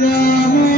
Ramayana.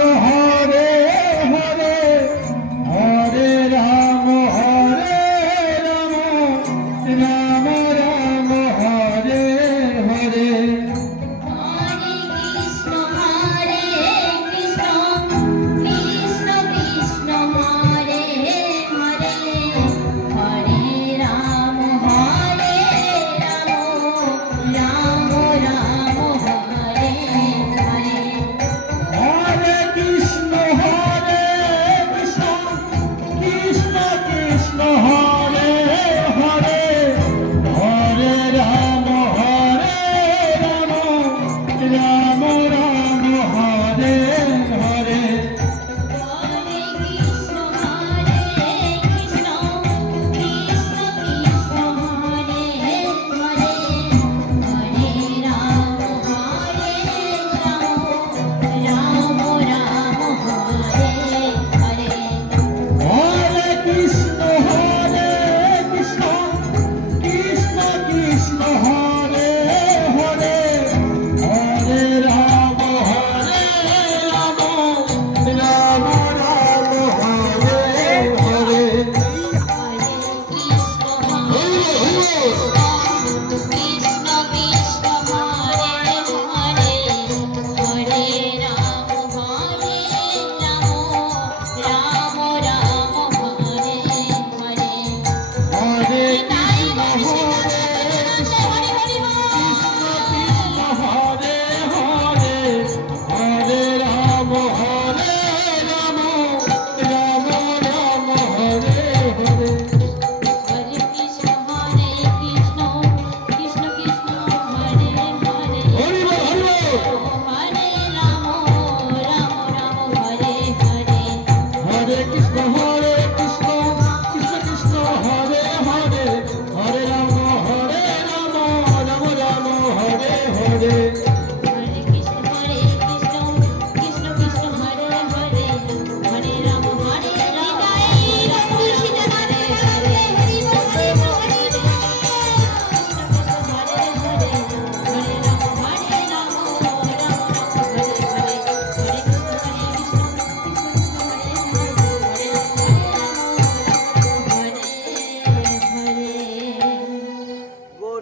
হও মরণ হারে।